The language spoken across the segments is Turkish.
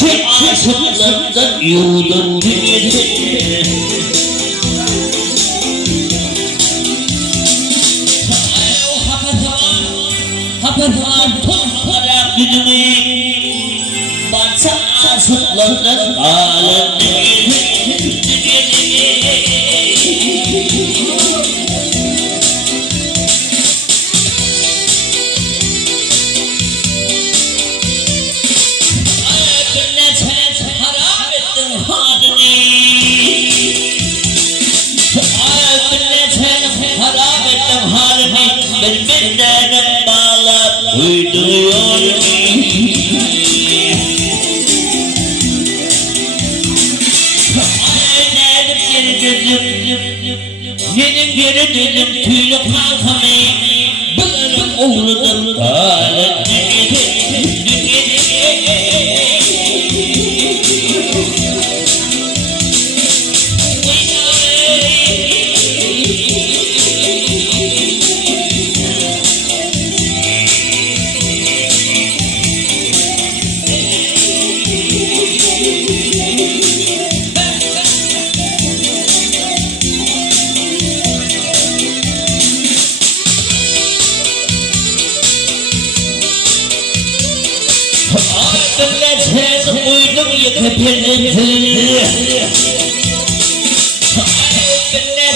İki aşıklardan yudum dünyada. Hapatan toplara güdümü batsa aşıklardan alın birbirlerine bağlar uyduruyor Benim geri dönüm tüylü kalkamı Bılarım uğradım bağlar Sen uydum yıkıpırdım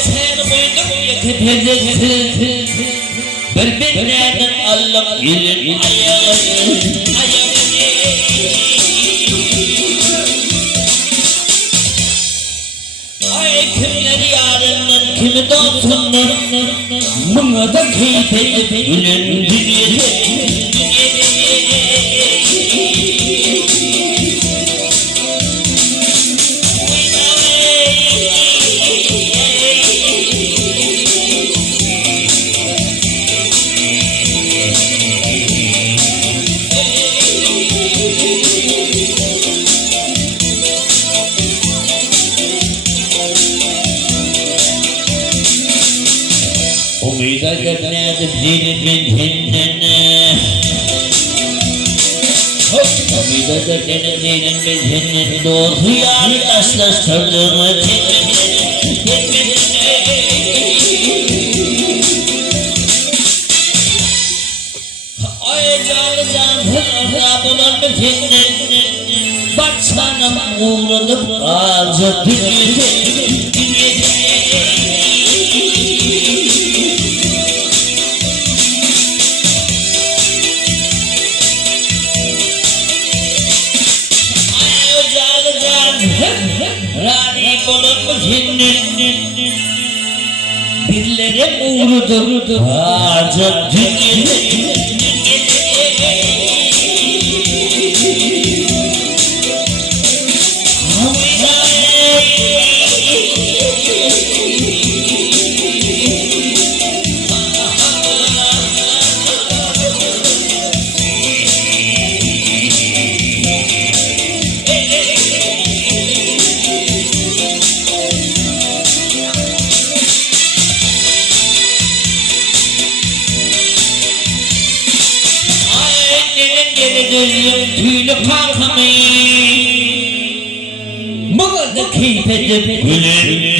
sen uydum yıkıpırdım birbirlerinin Allah gelin Ay kimleri yarının kimi dostunlar Buna da keyif edip gülün dünyada Umida gönderdim zilin zinnine Umida gönderdim zilin zinnine Doğru yarı taşlaştırdığımı Ay canı canı bulan bir zinnine Baksanım uğradım ağzı dünyada Rani bulunmuş hinnin Birileri uğrudur Harca dünyada Dönüyorum tüylü kalkamayı Buna da keyif edip gülün